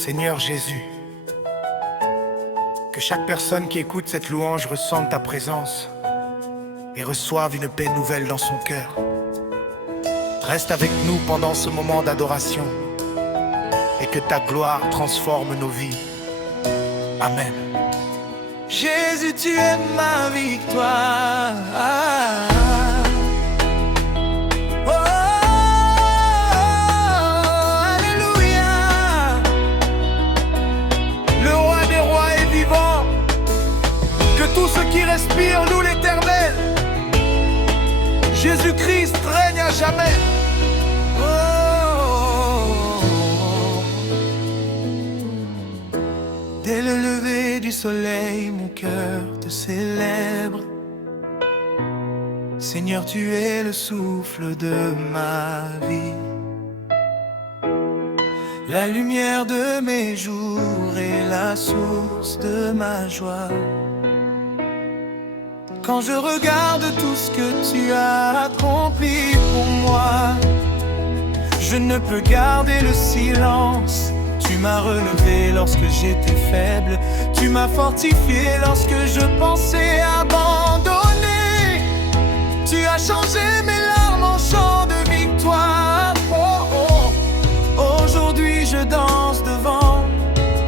Seigneur Jésus, que chaque personne qui écoute cette louange ressente ta présence et reçoive une paix nouvelle dans son cœur. Reste avec nous pendant ce moment d'adoration et que ta gloire transforme nos vies. Amen. Jésus, tu es ma victoire. Oh, alléluia. Le roi des rois est vivant. Que tout ce qui respire loue l'Éternel. Jésus-Christ règne à jamais. Dès le lever du soleil, mon cœur te célèbre. Seigneur, tu es le souffle de ma vie, la lumière de mes jours et la source de ma joie. Quand je regarde tout ce que tu as accompli pour moi, je ne peux garder le silence. Tu m'as relevé lorsque j'étais faible. Tu m'as fortifié lorsque je pensais abandonner. Tu as changé mes larmes en chants de victoire. Oh, oh. Aujourd'hui je danse devant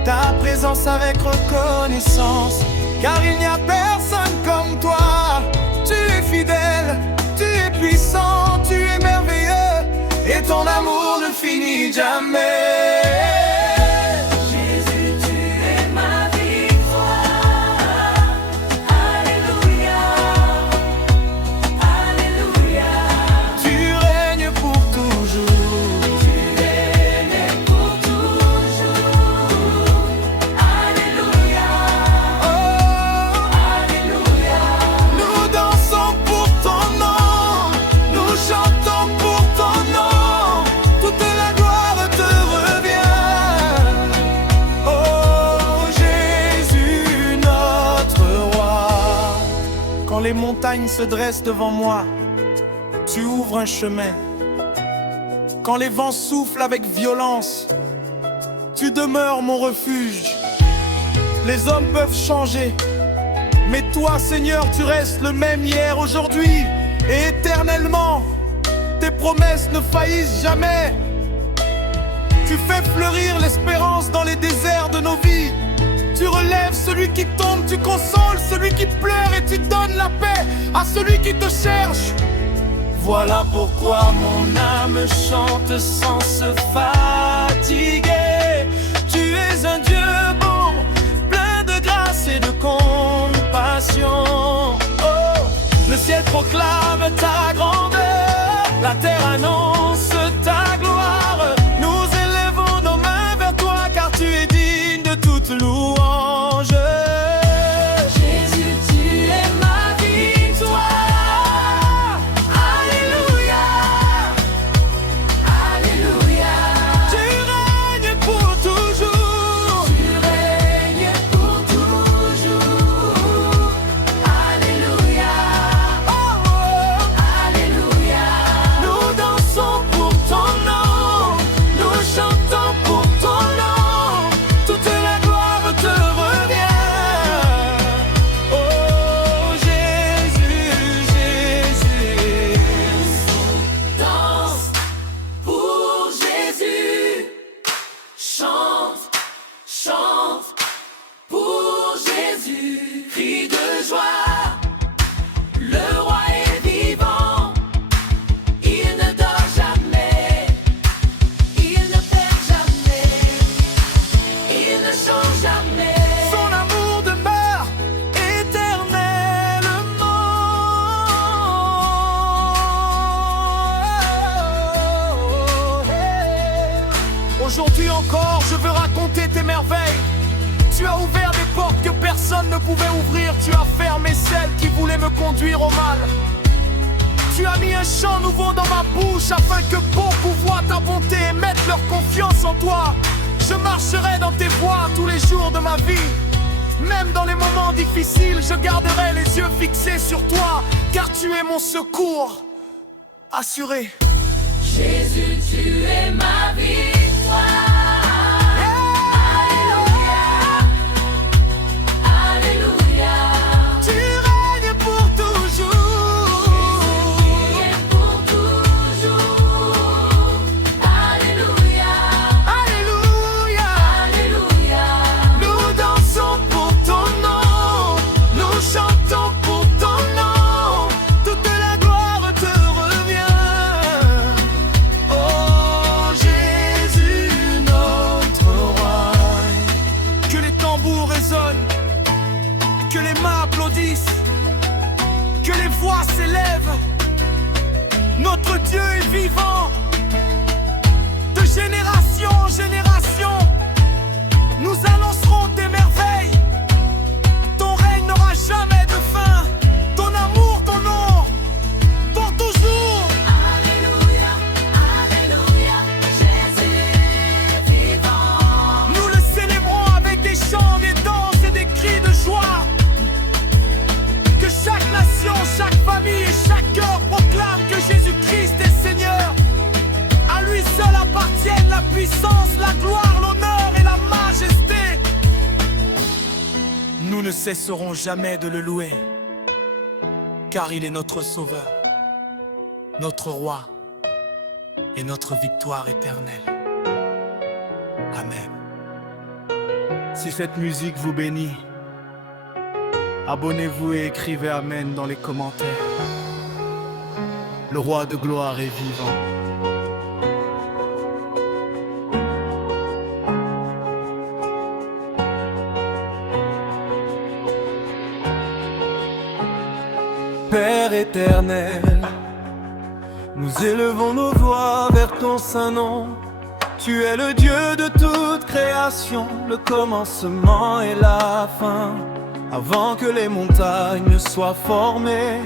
ta présence avec reconnaissance, car il n'y a personne comme toi. Tu es fidèle, tu es puissant, tu es merveilleux, et ton amour ne finit jamais. Quand les montagnes se dressent devant moi, tu ouvres un chemin. Quand les vents soufflent avec violence, tu demeures mon refuge. Les hommes peuvent changer, mais toi, Seigneur, tu restes le même hier, aujourd'hui et éternellement. Tes promesses ne faillissent jamais. Tu fais fleurir l'espérance dans les déserts de nos vies. Tu relèves celui qui tombe, tu consoles celui qui pleure, et tu donnes la paix à celui qui te cherche. Voilà pourquoi mon âme chante sans se fatiguer. Tu es un Dieu bon, plein de grâce et de compassion. Oh, le ciel proclame ta grandeur, la terre annonce ta gloire. Nous élevons nos mains vers toi, car tu es digne de toute louange. Jésus, tu es ma victoire. Alléluia, alléluia. Tu règnes pour toujours. Tu règnes pour toujours. Alléluia, oh, oh. Alléluia. Nous dansons pour ton nom, nous chantons pour ton nom. Toute la gloire te revient. Oh Jésus, Jésus. Danse pour Jésus. Chante, chante pour Jésus. Crie de joie. Le roi est vivant. Il ne dort jamais. Il ne perd jamais. Il ne change jamais. Son amour demeure éternellement. Aujourd'hui encore, je veux raconter tes merveilles. Tu as ouvert des portes que personne ne pouvait ouvrir. Tu as fermé celles qui voulaient me conduire au mal. Tu as mis un chant nouveau dans ma bouche, afin que beaucoup voient ta bonté et mettent leur confiance en toi. Je marcherai dans tes voies tous les jours de ma vie. Même dans les moments difficiles, je garderai les yeux fixés sur toi, car tu es mon secours assuré. Jésus, tu es ma victoire. cesserons jamais de le louer, car il est notre sauveur, notre roi et notre victoire éternelle. Amen. Si cette musique vous bénit, abonnez-vous et écrivez Amen dans les commentaires. Le roi de gloire est vivant. Père éternel, nous élevons nos voix vers ton saint nom. Tu es le Dieu de toute création, le commencement et la fin. Avant que les montagnes soient formées,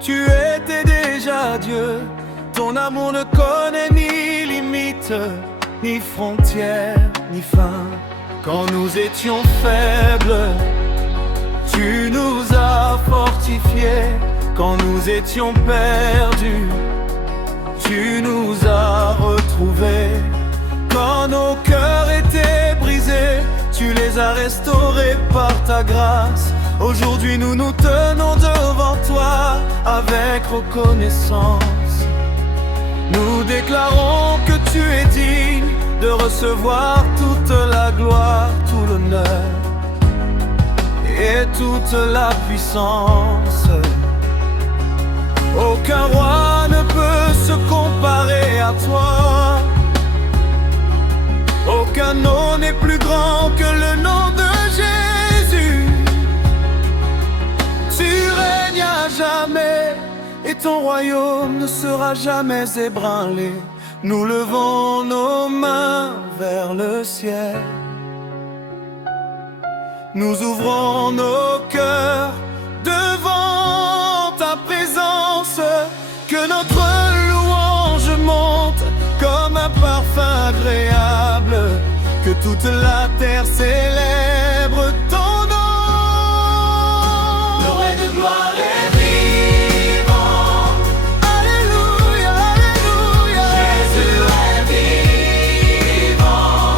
tu étais déjà Dieu. Ton amour ne connaît ni limite, ni frontières, ni fin. Quand nous étions faibles, tu nous as fortifiés. Quand nous étions perdus, tu nous as retrouvés. Quand nos cœurs étaient brisés, tu les as restaurés par ta grâce. Aujourd'hui nous nous tenons devant toi avec reconnaissance. Nous déclarons que tu es digne de recevoir toute la gloire, tout l'honneur et toute la puissance. Aucun roi ne peut se comparer à toi. Aucun nom n'est plus grand que le nom de Jésus. Tu règnes à jamais et ton royaume ne sera jamais ébranlé. Nous levons nos mains vers le ciel. Nous ouvrons nos cœurs devant ta présence. Que notre louange monte comme un parfum agréable. Que toute la terre célèbre ton nom. Le roi de gloire est vivant. Alléluia, alléluia. Jésus est vivant.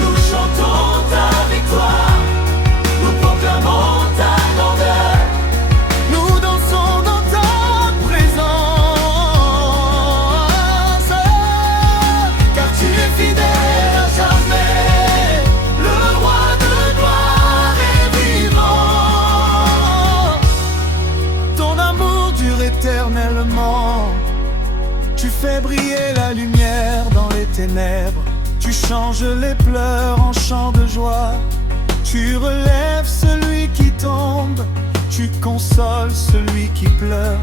Nous chantons ta victoire. Nous proclamons ta grandeur. Nous dansons dans ta présence. Car tu es fidèle à jamais. Le roi de gloire est vivant. Ton amour dure éternellement. Tu fais briller la lumière dans les ténèbres. Tu changes les pleurs en chants de joie. Tu relèves celui qui tombe. Tu consoles celui qui pleure.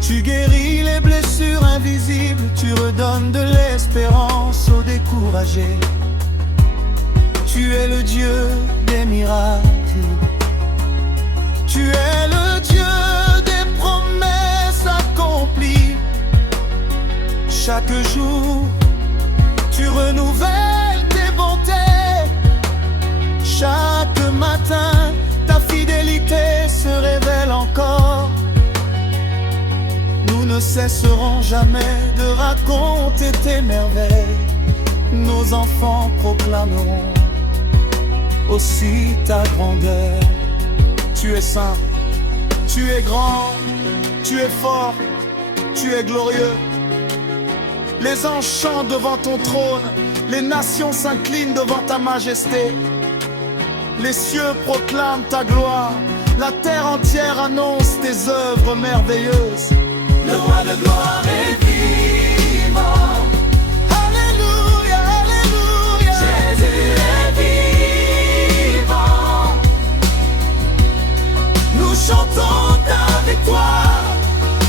Tu guéris les blessures invisibles. Tu redonnes de l'espérance aux découragés. Tu es le Dieu des miracles. Tu es le Dieu des promesses accomplies. Chaque jour, tu renouvelles tes bontés. Chaque matin, ta fidélité se révèle encore. Nous ne cesserons jamais de raconter tes merveilles. Nos enfants proclameront aussi ta grandeur. Tu es saint, tu es grand, tu es fort, tu es glorieux. Les anges chantent devant ton trône, les nations s'inclinent devant ta majesté. Les cieux proclament ta gloire, la terre entière annonce tes œuvres merveilleuses. Le roi de gloire est vivant. Alléluia, alléluia. Jésus est vivant. Nous chantons ta victoire.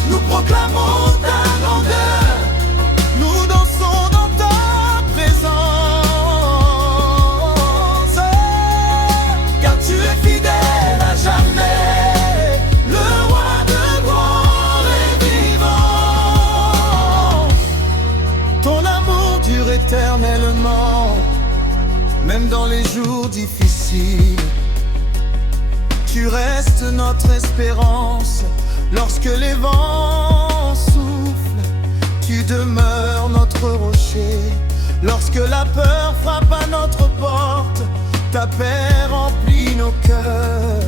Nous proclamons ta grandeur. Nous dansons dans ta présence. Car tu es fidèle à jamais. Le roi de gloire est vivant. Ton amour dure éternellement. Même dans les jours difficiles, tu restes notre espérance. Lorsque les vents soufflent, tu demeures notre rocher. Lorsque la peur frappe à notre porte, Ta paix remplit nos cœurs.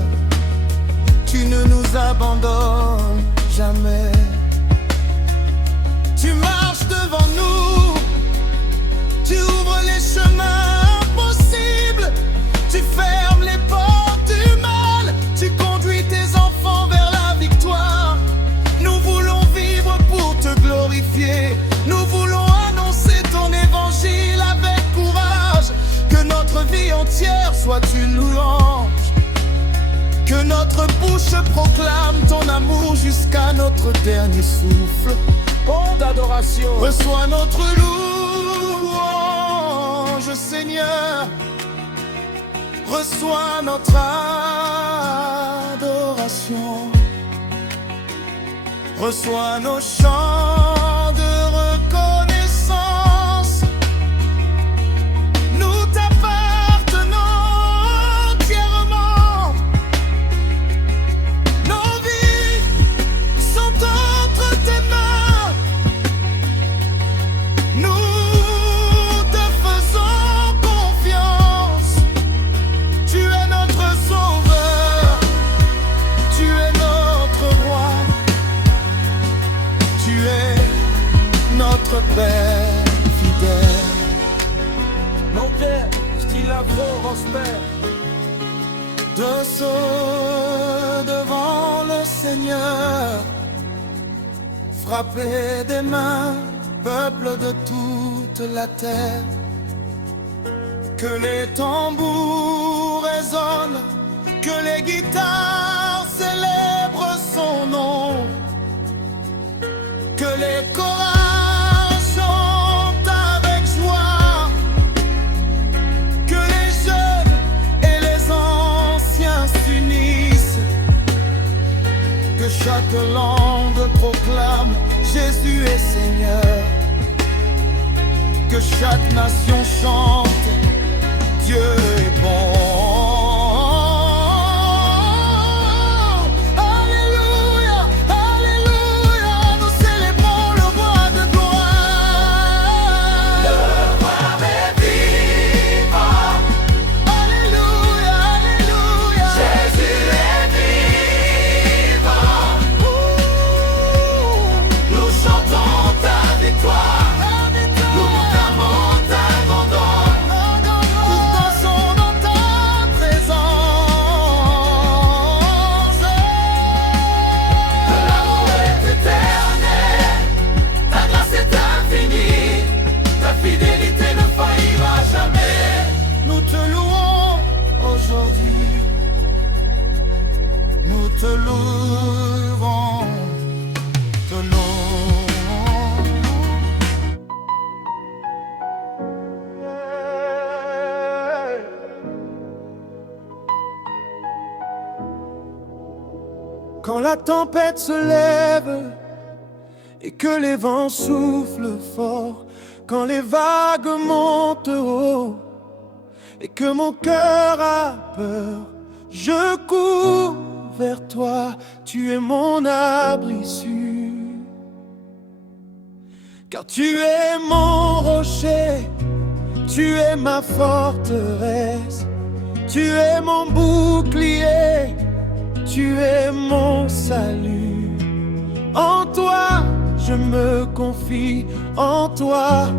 Tu ne nous abandonnes jamais. Tu marches devant nous. Tu ouvres les chemins impossibles. Tu fermes les portes du mal. Tu conduis tes enfants vers la victoire. Nous voulons vivre pour te glorifier. Nous voulons annoncer ton évangile avec courage. Que notre vie entière soit une louange. Que notre bouche proclame ton amour jusqu'à notre dernier souffle. Pont d'adoration. Reçois notre louange, Seigneur. Reçois notre adoration. Reçois nos chants de reconnaissance. Nous t'appartenons entièrement. Nos vies sont entre tes mains. Nous te faisons confiance. Tu es notre sauveur. Tu es notre roi. Tu es notre Père fidèle. Mon père, style afro, prospère. Dessous devant le Seigneur, frappez des mains, peuple de toute la terre. Que les tambours résonnent, que les guitares célèbrent son nom. Que les chorals chantent avec joie. Que les jeunes et les anciens s'unissent. Que chaque langue proclame Jésus est Seigneur. Que chaque nation chante Dieu est bon. Nous te louons, te louons. Quand la tempête se lève et que les vents soufflent fort, quand les vagues montent haut et que mon cœur a peur, je cours vers toi, tu es mon abri sûr. Car tu es mon rocher, tu es ma forteresse, tu es mon bouclier, tu es mon salut. En toi je me confie, en toi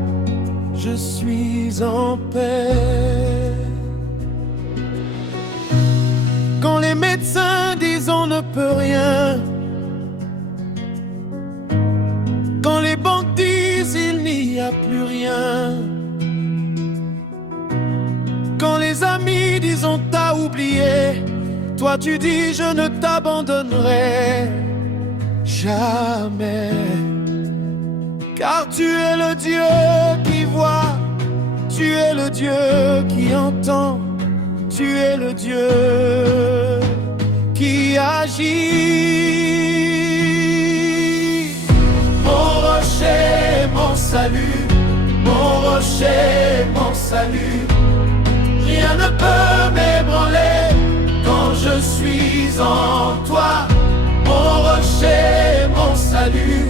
je suis en paix. Quand les médecins disent on ne peut rien, quand les banques disent il n'y a plus rien, quand les amis disent on t'a oublié, toi tu dis je ne t'abandonnerai jamais. Car tu es le Dieu qui voit, tu es le Dieu qui entend, tu es le Dieu qui agit. Mon rocher, mon salut, mon rocher, mon salut. Rien ne peut m'ébranler quand je suis en toi. Mon rocher, mon salut,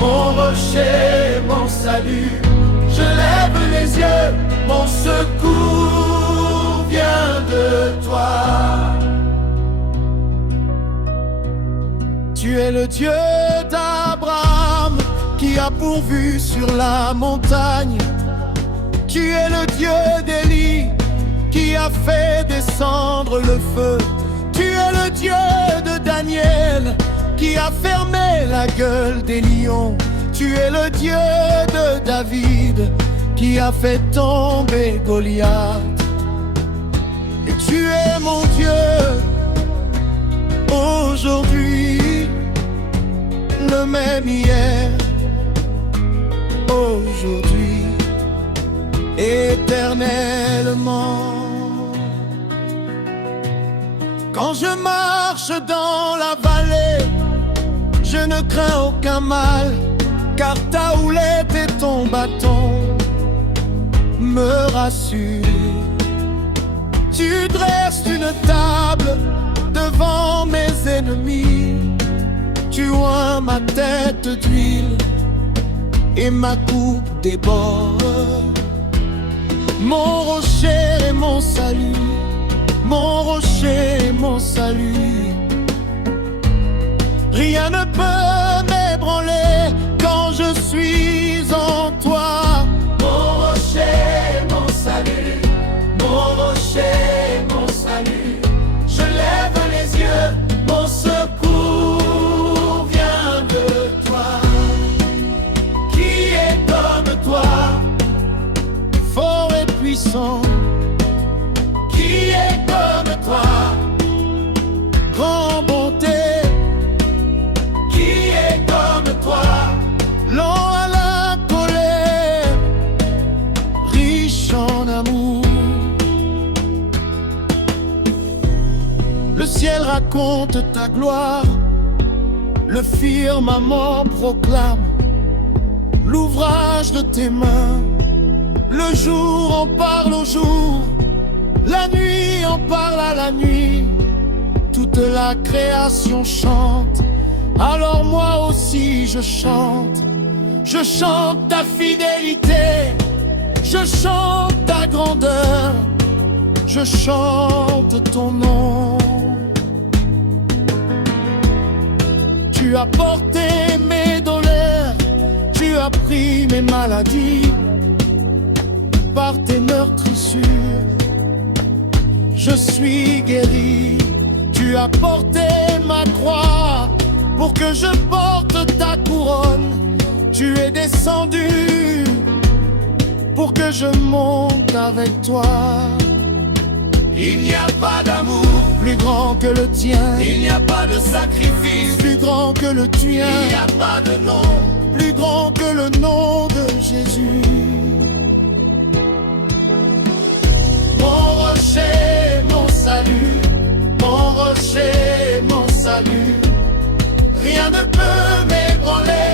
mon rocher, mon salut. Je lève les yeux, mon secours vient le Dieu d'Abraham qui a pourvu sur la montagne. Tu es le Dieu d'Élie qui a fait descendre le feu. Tu es le Dieu de Daniel qui a fermé la gueule des lions. Tu es le Dieu de David qui a fait tomber Goliath. Et tu es mon Dieu aujourd'hui, le même hier, aujourd'hui, éternellement. Quand je marche dans la vallée, je ne crains aucun mal, car ta houlette et ton bâton me rassurent. Tu dresses une table devant mes ennemis. Tu oins ma tête d'huile et ma coupe déborde. Mon rocher est mon salut, mon rocher est mon salut. Rien ne peut m'ébranler quand je suis en toi. Mon rocher est mon salut, mon rocher est mon salut. Je lève les yeux, mon secours vient de toi. Qui est comme toi, fort et puissant? Qui est comme toi, grand bonté? Qui est comme toi, lent à la colère, riche en amour? Le ciel raconte ta gloire, le firmament proclame l'ouvrage de tes mains. Le jour en parle au jour, la nuit en parle à la nuit. Toute la création chante, alors moi aussi je chante. Je chante ta fidélité, je chante ta grandeur, je chante ton nom. Tu as porté mes douleurs, tu as pris mes maladies. Par tes meurtrissures, je suis guéri. Tu as porté ma croix pour que je porte ta couronne. Tu es descendu pour que je monte avec toi. Il n'y a pas d'amour plus grand que le tien. Il n'y a pas de sacrifice plus grand que le tien. Il n'y a pas de nom plus grand que le nom de Jésus. Mon rocher, mon salut, mon rocher, mon salut. Rien ne peut m'ébranler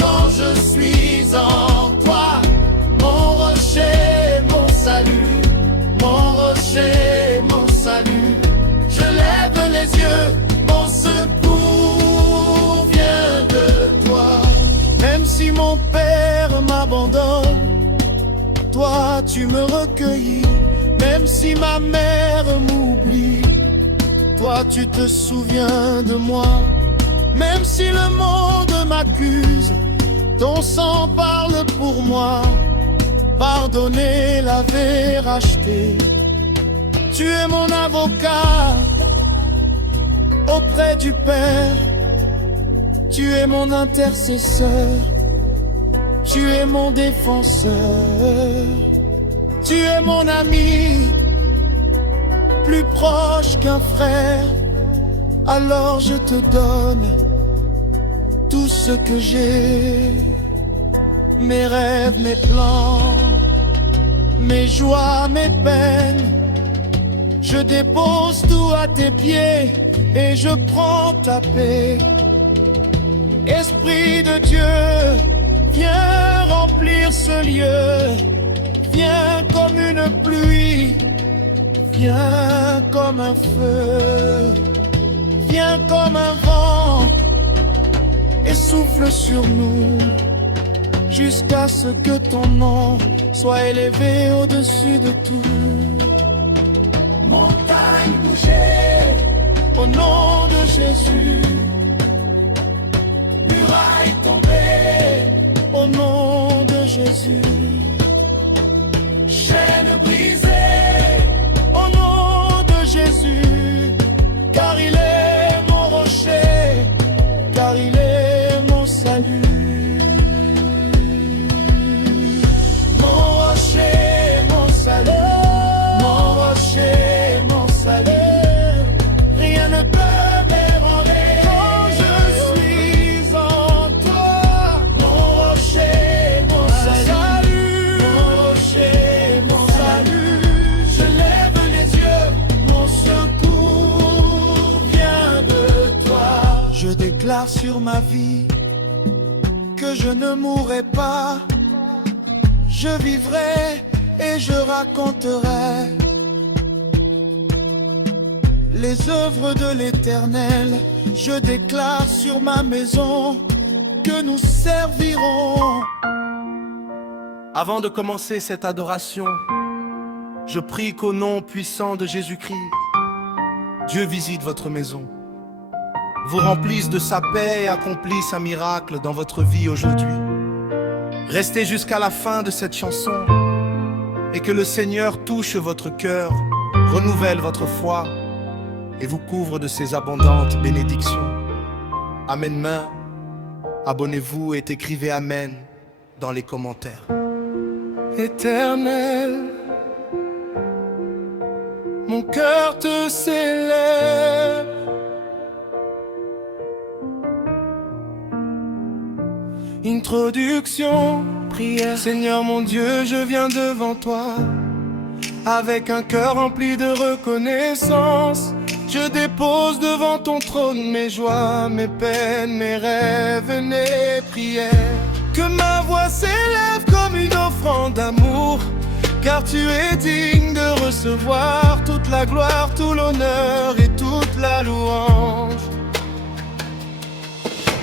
quand je suis en toi. Mon rocher, mon salut, mon rocher, mon salut. Je lève les yeux, mon secours vient de toi. Même si mon père m'abandonne, toi tu me recueillis. Même si ma mère m'oublie, toi tu te souviens de moi. Même si le monde m'accuse, ton sang parle pour moi. Pardonner l'avait racheté. Tu es mon avocat auprès du Père. Tu es mon intercesseur. Tu es mon défenseur. Tu es mon ami, plus proche qu'un frère. Alors je te donne tout ce que j'ai. Mes rêves, mes plans, mes joies, mes peines. Je dépose tout à tes pieds et je prends ta paix. Esprit de Dieu, viens remplir ce lieu. Viens comme une pluie, viens comme un feu, viens comme un vent et souffle sur nous jusqu'à ce que ton nom soit élevé au-dessus de tout. Montagne bougée, au nom de Jésus, Jésus. Chaîne brisée au nom de Jésus, car il est mon rocher, car il est mon salut. Mon rocher, mon salut, mon rocher, mon salut. Rien ne peut m'ébranler quand je suis en toi. Mon rocher, mon salut, mon rocher, mon salut. Je lève les yeux, mon secours vient de toi. Je déclare sur ma vie que je ne mourrai pas. Je vivrai et je raconterai les œuvres de l'Éternel. Je déclare sur ma maison que nous servirons. Avant de commencer cette adoration, je prie qu'au nom puissant de Jésus-Christ, Dieu visite votre maison, vous remplisse de sa paix et accomplisse un miracle dans votre vie aujourd'hui. Restez jusqu'à la fin de cette chanson et que le Seigneur touche votre cœur, renouvelle votre foi et vous couvre de ses abondantes bénédictions. Amen main, abonnez-vous et écrivez Amen dans les commentaires. Éternel, mon cœur te célèbre. Introduction, prière. Seigneur mon Dieu, je viens devant toi avec un cœur rempli de reconnaissance. Je dépose devant ton trône mes joies, mes peines, mes rêves et mes prières. Que ma voix s'élève comme une offrande d'amour, car tu es digne de recevoir toute la gloire, tout l'honneur et toute la louange.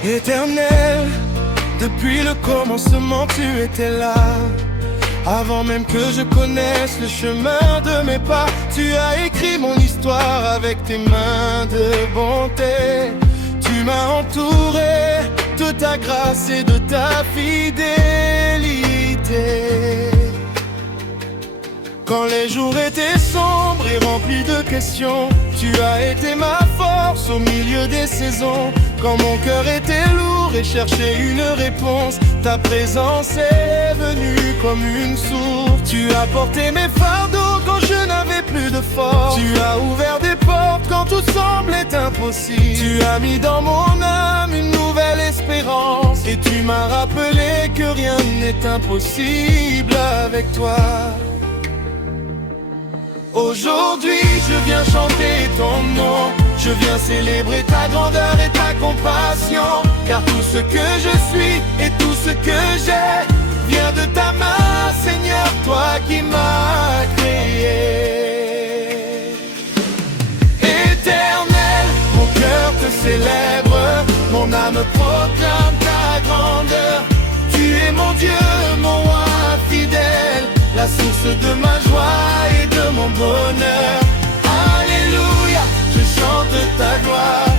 Éternel, depuis le commencement tu étais là. Avant même que je connaisse le chemin de mes pas, tu as écrit mon histoire avec tes mains de bonté. Tu m'as entouré de ta grâce et de ta fidélité. Quand les jours étaient sombres et remplis de questions, tu as été ma force au milieu des saisons. Quand mon cœur était lourd et cherchait une réponse, ta présence est venue comme une source. Tu as porté mes fardeaux quand je n'avais plus de force. Tu as ouvert des portes quand tout semblait impossible. Tu as mis dans mon âme une nouvelle espérance, et tu m'as rappelé que rien n'est impossible avec toi. Aujourd'hui je viens chanter ton nom, je viens célébrer ta grandeur et ta compassion, car tout ce que je suis et tout ce que j'ai vient de ta main, Seigneur, toi qui m'as créé. Éternel, mon cœur te célèbre, mon âme proclame ta grandeur. Tu es mon Dieu, mon roi fidèle, la source de ma joie et de mon bonheur. Alléluia, je chante ta gloire.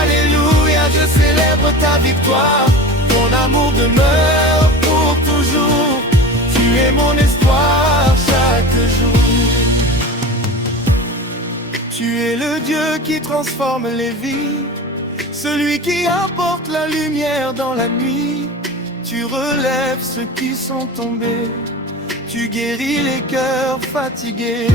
Alléluia, je célèbre ta victoire. Ton amour demeure pour toujours. Tu es mon espoir chaque jour. Tu es le Dieu qui transforme les vies, celui qui apporte la lumière dans la nuit. Tu relèves ceux qui sont tombés, tu guéris les cœurs fatigués.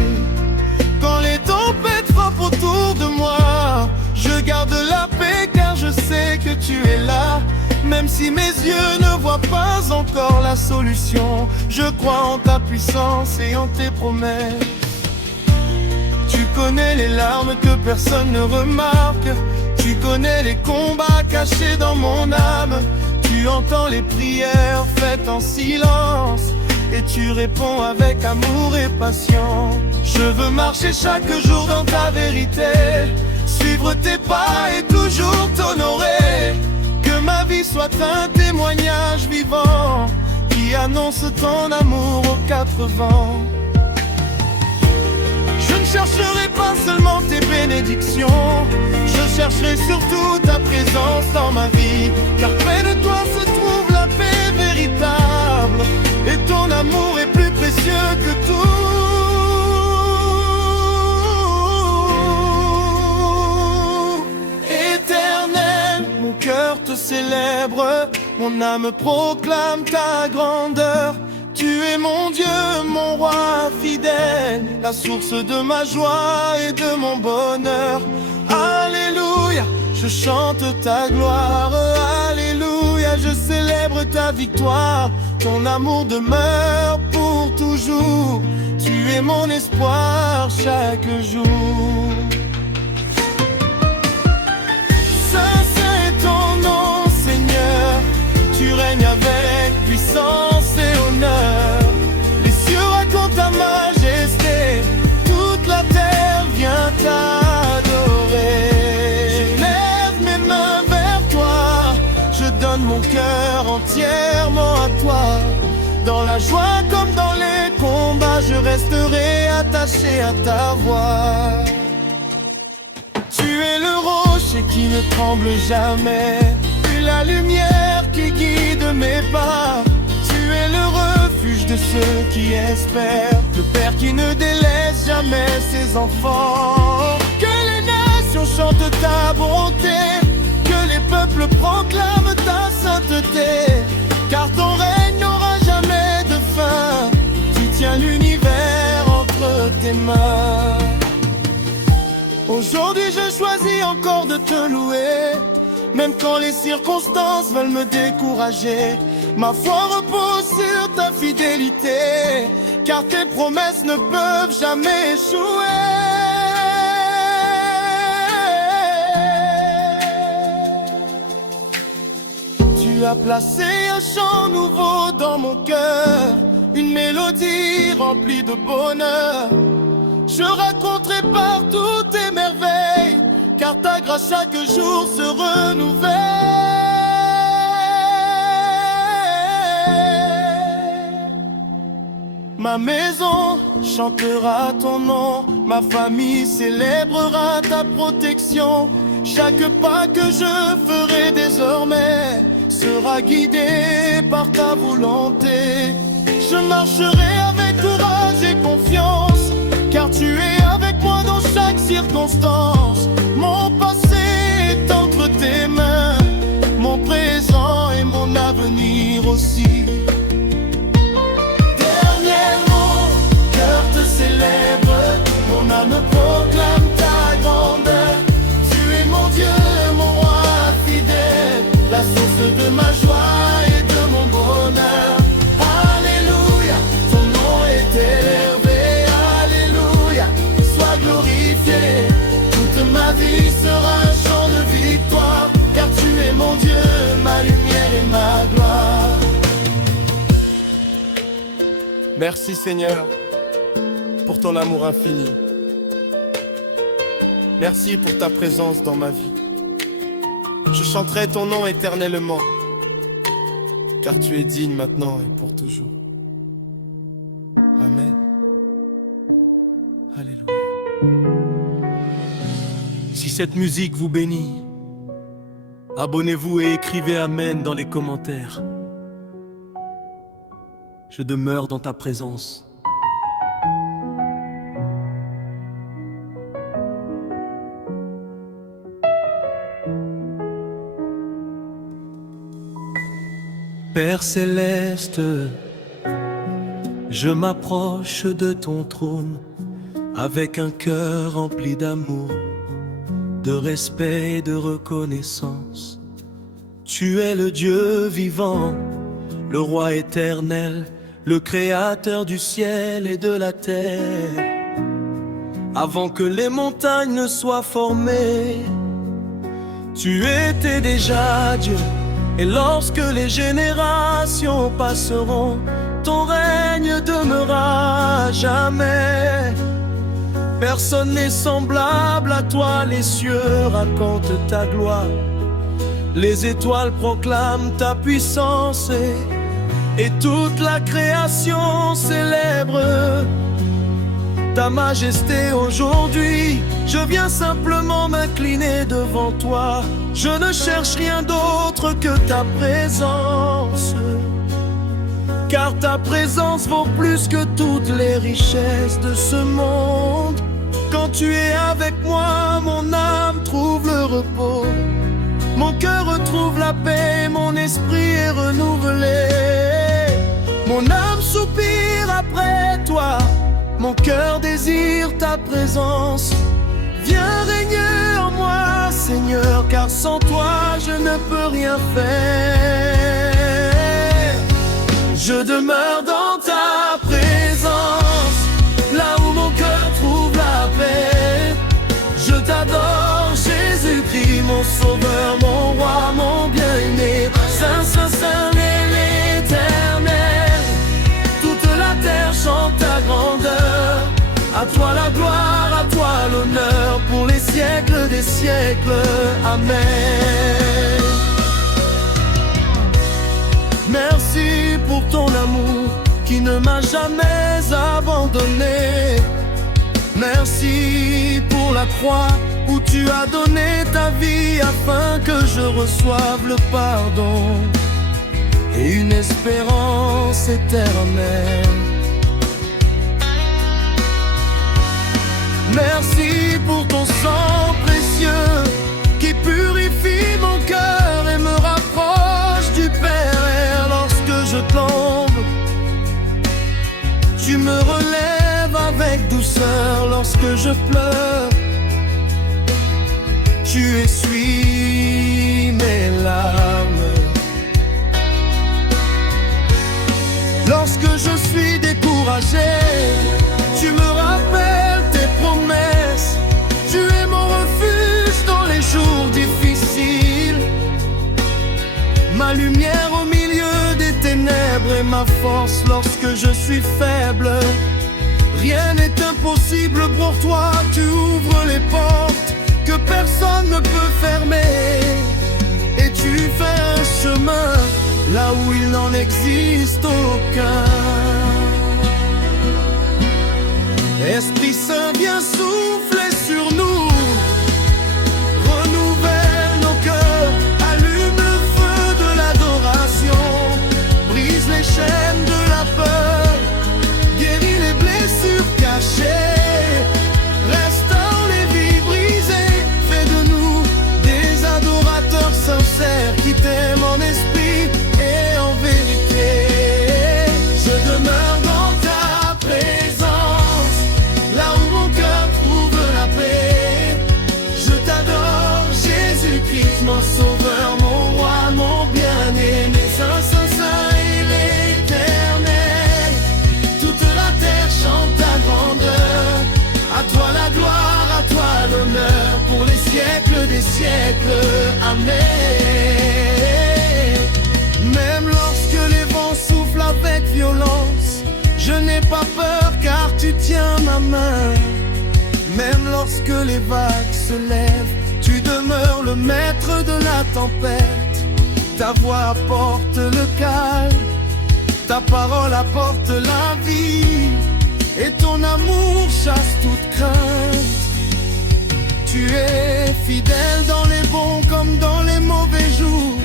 Quand les tempêtes frappent autour de moi, je garde la paix car je sais que tu es là. Même si mes yeux ne voient pas encore la solution, je crois en ta puissance et en tes promesses. Tu connais les larmes que personne ne remarque, tu connais les combats cachés dans mon âme. Tu entends les prières faites en silence, et tu réponds avec amour et patience. Je veux marcher chaque jour dans ta vérité, suivre tes pas et toujours t'honorer. Que ma vie soit un témoignage vivant qui annonce ton amour aux quatre vents. Je ne chercherai pas seulement tes bénédictions, je chercherai surtout ta présence dans ma vie, car près de toi se trouve la paix véritable. ensemble, et ton amour est plus précieux que tout. Éternel, mon cœur te célèbre, mon âme proclame ta grandeur. Tu es mon Dieu, mon roi fidèle, la source de ma joie et de mon bonheur. Alléluia, je chante ta gloire. Alléluia, je célèbre ta victoire. Ton amour demeure pour toujours. Tu es mon espoir chaque jour. Saint, c'est ton nom, Seigneur. Tu règnes avec puissance et honneur. Les cieux racontent ta majesté. Toute la terre vient t'adorer. Je lève mes mains vers toi. Je donne mon cœur entièrement à toi. Dans la joie comme dans les combats, je resterai attaché à ta voix. Tu es le rocher qui ne tremble jamais, et la lumière qui guide mes pas. Tu es le refuge de ceux qui espèrent, le Père qui ne délaisse jamais ses enfants. Que les nations chantent ta bonté, que les peuples proclament ta sainteté, car ton règne n'aura jamais de fin. Tu tiens l'univers entre tes mains. Aujourd'hui je choisis encore de te louer, même quand les circonstances veulent me décourager. Ma foi repose sur ta fidélité, car tes promesses ne peuvent jamais échouer. Tu as placé un chant nouveau dans mon cœur, une mélodie remplie de bonheur. Je raconterai partout tes merveilles, car ta grâce chaque jour se renouvelle. Ma maison chantera ton nom, ma famille célébrera ta protection. Chaque pas que je ferai désormais sera guidé par ta volonté. Je marcherai avec courage et confiance, car tu es avec moi dans chaque circonstance. Mon passé est entre tes mains, mon présent et mon avenir aussi. Dernièrement, cœur te célèbre, mon âme proclame ta grandeur. Tu es mon Dieu, mon roi fidèle, la source de ma joie et de mon bonheur. Alléluia, ton nom est élevé. Glorifié, toute ma vie sera un chant de victoire, car tu es mon Dieu, ma lumière et ma gloire. Merci Seigneur pour ton amour infini. Merci pour ta présence dans ma vie. Je chanterai ton nom éternellement, car tu es digne maintenant et pour toujours. Amen. Alléluia. Si cette musique vous bénit, abonnez-vous et écrivez Amen dans les commentaires. Je demeure dans ta présence. Père céleste, je m'approche de ton trône avec un cœur rempli d'amour, de respect et de reconnaissance. Tu es le Dieu vivant, le roi éternel, le créateur du ciel et de la terre. Avant que les montagnes ne soient formées, tu étais déjà Dieu. Et lorsque les générations passeront, ton règne demeurera à jamais. Personne n'est semblable à toi, les cieux racontent ta gloire. Les étoiles proclament ta puissance et toute la création célèbre ta majesté. Aujourd'hui, je viens simplement m'incliner devant toi. Je ne cherche rien d'autre que ta présence, car ta présence vaut plus que toutes les richesses de ce monde. Quand tu es avec moi, mon âme trouve le repos. Mon cœur retrouve la paix, mon esprit est renouvelé. Mon âme soupire après toi, mon cœur désire ta présence. Viens régner en moi, Seigneur, car sans toi je ne peux rien faire. Je demeure dans ta présence, là où mon cœur trouve la paix. Je t'adore, Jésus-Christ, mon sauveur, mon roi, mon bien-aimé. Saint, Saint, Saint est l'Éternel. Toute la terre chante ta grandeur. À toi la gloire, à toi l'honneur, pour les siècles des siècles. Amen. Merci pour ton amour qui ne m'a jamais abandonné. Merci pour la croix où tu as donné ta vie afin que je reçoive le pardon et une espérance éternelle. Merci pour ton sang précieux qui purifie mon cœur et me rapproche du Père lorsque je tombe. Tu me relèves avec douceur lorsque je pleure. Tu essuies mes larmes. Lorsque je suis découragé, tu me rappelles tes promesses. Tu es mon refuge dans les jours difficiles, ma lumière au milieu des ténèbres et ma force lorsque je suis faible. Rien n'est impossible pour toi, tu ouvres les portes que personne ne peut fermer. Et tu fais un chemin là où il n'en existe aucun. Esprit Saint, viens souffler sur nous. Renouvelle nos cœurs, allume le feu de l'adoration. Brise les chaînes de la peur, guéris les blessures cachées. Restaure les vies brisées, fais de nous des adorateurs sincères qui t'aiment en esprit et en vérité. Je demeure dans ta présence, là où mon cœur trouve la paix. Je t'adore, Jésus-Christ, mon sauveur, mon roi, mon bien-aimé. Saint, Saint, Saint est l'Éternel. Toute la terre chante ta grandeur. À toi la gloire, à toi l'honneur, pour les siècles des siècles. Amen. Même lorsque les vents soufflent avec violence, je n'ai pas peur car tu tiens ma main. Même lorsque les vagues se lèvent, tu demeures le maître de la tempête. Ta voix apporte le calme, ta parole apporte la vie, et ton amour chasse toute crainte. Tu es fidèle dans les bons comme dans les mauvais jours.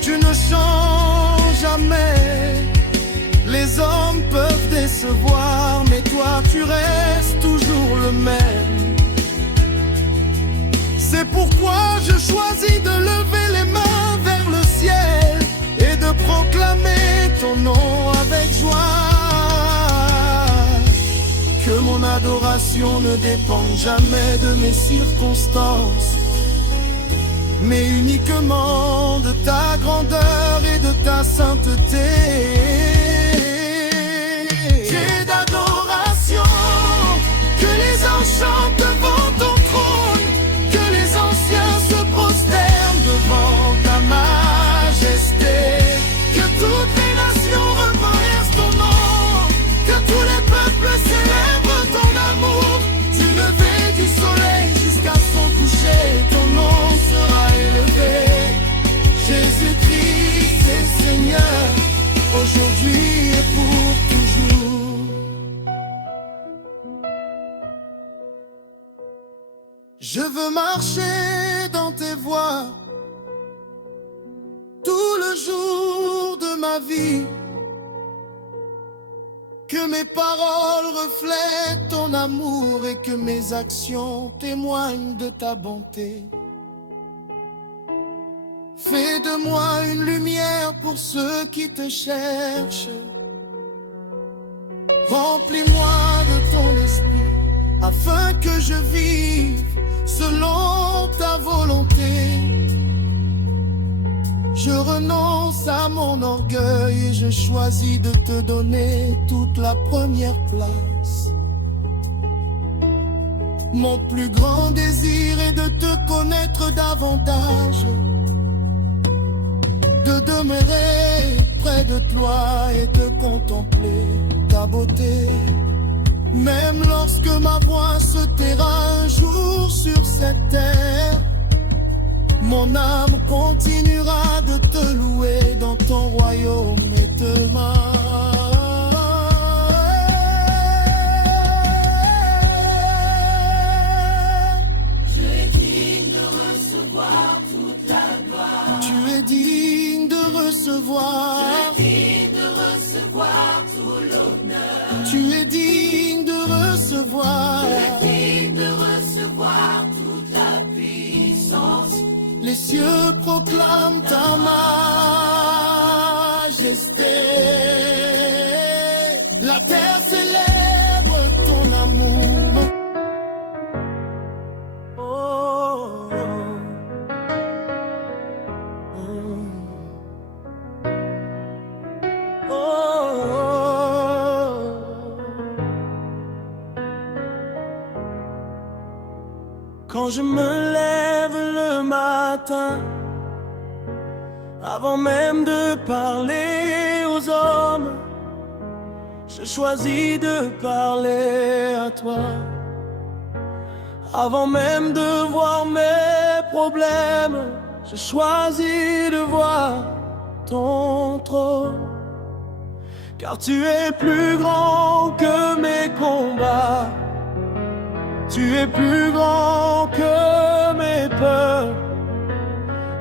Tu ne changes jamais. Les hommes peuvent décevoir, mais toi tu restes toujours le même. C'est pourquoi je choisis de lever les mains vers le ciel et de proclamer ton nom avec joie. Que mon adoration ne dépende jamais de mes circonstances, mais uniquement de ta grandeur et de ta sainteté. J'ai d'adoration, que les anges chantent devant ton trône, que les anciens se prosternent devant ta majesté, que toutes les nations reconnaissent ton nom, que tous les peuples célèbrent ton amour. Du lever du soleil jusqu'à son coucher, ton nom sera élevé. Jésus-Christ est Seigneur, aujourd'hui et pour toujours. Je veux marcher dans tes voies tout le jour de ma vie. Que mes paroles reflètent ton amour et que mes actions témoignent de ta bonté. Fais de moi une lumière pour ceux qui te cherchent. Remplis-moi de ton esprit afin que je vive selon ta volonté. Je renonce à mon orgueil et je choisis de te donner toute la première place. Mon plus grand désir est de te connaître davantage, de demeurer près de toi et de contempler ta beauté. Même lorsque ma voix se taira un jour sur cette terre, mon âme continuera de te louer dans ton royaume et demain. Tu es digne de recevoir toute la gloire. Tu es digne de recevoir. Tu es digne de recevoir tout l'honneur. Tu es digne de recevoir. Tu es digne de recevoir toute la puissance. Les cieux proclament ta majesté. La terre célèbre ton amour. Oh, oh, oh, oh. Quand je me lève le matin, avant même de parler aux hommes, je choisis de parler à toi. Avant même de voir mes problèmes, je choisis de voir ton trône. Car tu es plus grand que mes combats. Tu es plus grand que mes peurs.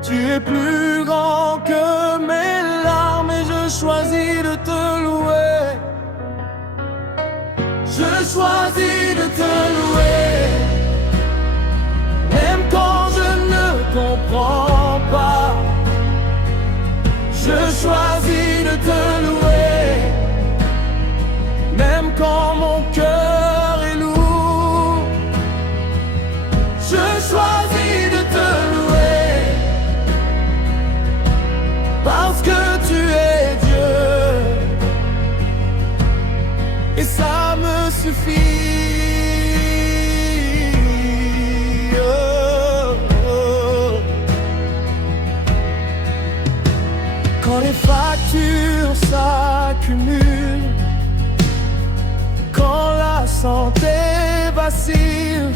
Tu es plus grand que mes larmes et je choisis de te louer. Je choisis de te louer. Même quand je ne comprends pas, je choisis de te louer. Même quand mon cœur est lourd, je choisis de te louer. Parce que tu es Dieu, et ça me suffit. Oh, oh. Quand les factures s'accumulent, quand la santé vacille,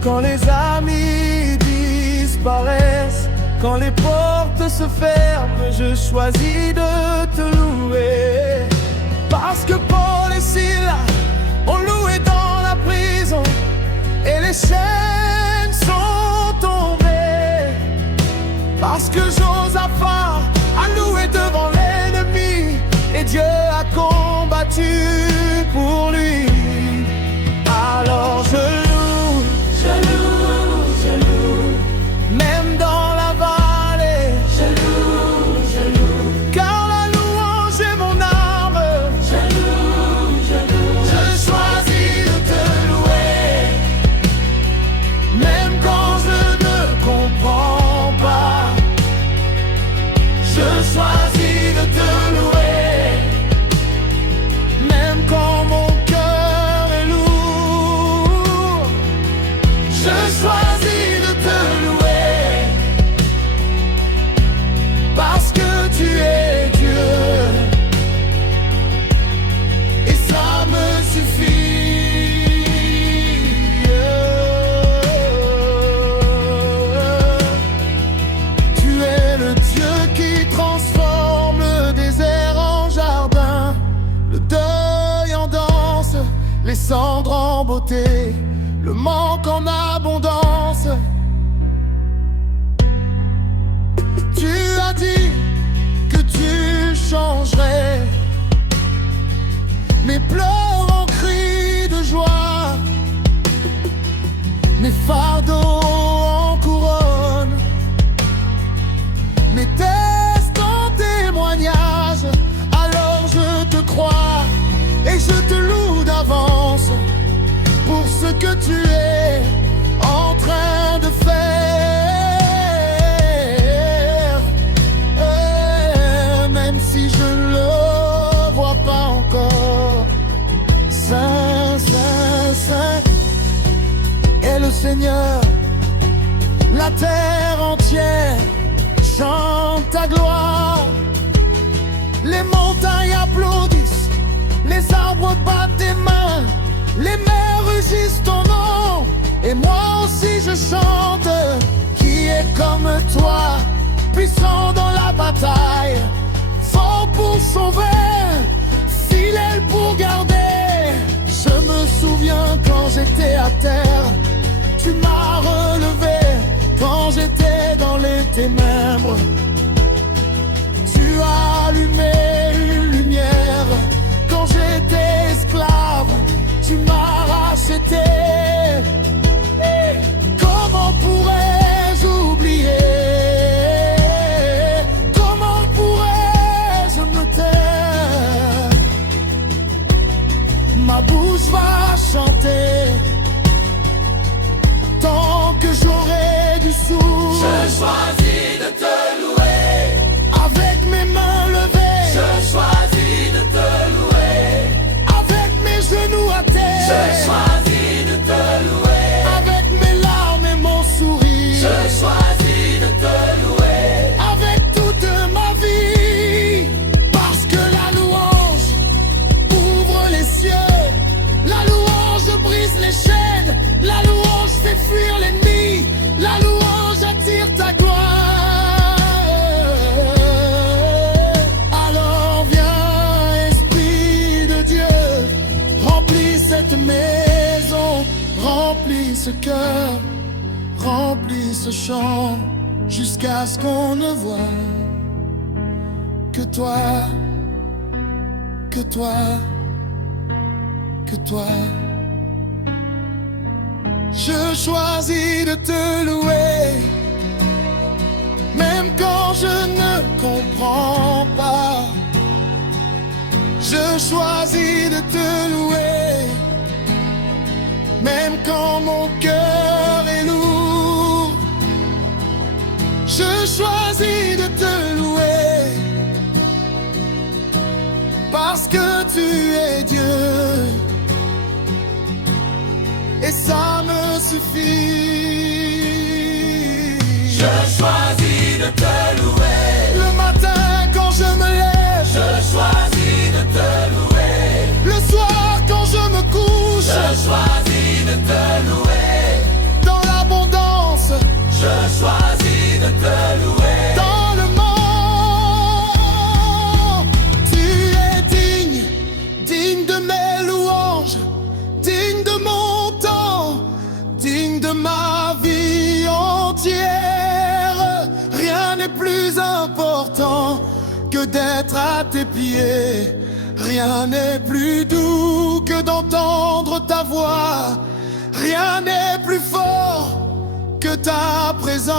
quand les amis disparaissent, quand les portes se ferment, je choisis de te louer. Parce que Paul et Silas ont loué dans la prison et les chaînes sont tombées. Parce que Josaphat a loué devant l'ennemi et Dieu a combattu pour lui. Alors je loue, je loue, je loue. Même dans la vallée, je loue, je loue. Car la louange est mon arme. Je loue, je loue. Je choisis de te louer. Même quand je ne comprends pas, je choisis de te louer. Même quand mon cœur est lourd, je choisis de te louer. Parce que tu es Dieu, et ça me suffit. Tu es le Dieu qui transforme le désert en jardin, le deuil en danse, les cendres en beauté, le manque en abondance. Tu as dit que tu changerais mes pleurs en cris de joie, mes fardeaux en couronne, mes tests en témoignage. Alors je te crois et je te loue d'avance pour ce que tu es en train de faire. Même si je ne le vois pas encore, Saint, Saint, Saint est le Seigneur. La terre entière chante ta gloire. Les montagnes applaudissent, les arbres battent des mains, les mers rugissent ton nom. Et moi aussi je chante. Qui est comme toi, puissant dans la bataille, fort pour sauver, fidèle pour garder. Je me souviens quand j'étais à terre, tu m'as relevé. Quand j'étais dans les ténèbres, tu as allumé une lumière. Quand j'étais esclave, tu m'as racheté. Comment pourrais-je oublier? Comment pourrais-je me taire? Ma bouche va chanter tant que j'aurai du souffle. Je choisis de te louer. Avec mes mains levées, Je choisis de te louer. avec mes genoux à terre, Je choisis de te louer. avec mes larmes et mon sourire, Je choisis de te louer. avec toute ma vie. Parce que la louange ouvre les cieux, la louange brise les chaînes, la louange fait fuir l'ennemi, la louange attire ta gloire. Alors viens, Esprit de Dieu, remplis cette maison, remplis ce cœur, remplis ce chant, jusqu'à ce qu'on ne voit que toi, que toi, que toi. Je choisis de te louer, même quand je ne comprends pas. Je choisis de te louer, même quand mon cœur est lourd. Je choisis de te louer, parce que tu es Dieu. Et ça me suffit. Je choisis de te louer. Le matin quand je me lève, Je choisis de te louer. le soir quand je me couche, Je choisis de te louer. dans l'abondance, Je choisis de te louer. dans le monde. Tu es digne, digne de mes louanges, digne de mon temps, digne de ma vie entière. Rien n'est plus important que d'être à tes pieds. Rien n'est plus doux que d'entendre ta voix. Rien n'est plus fort que ta présence.